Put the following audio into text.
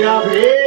যাবে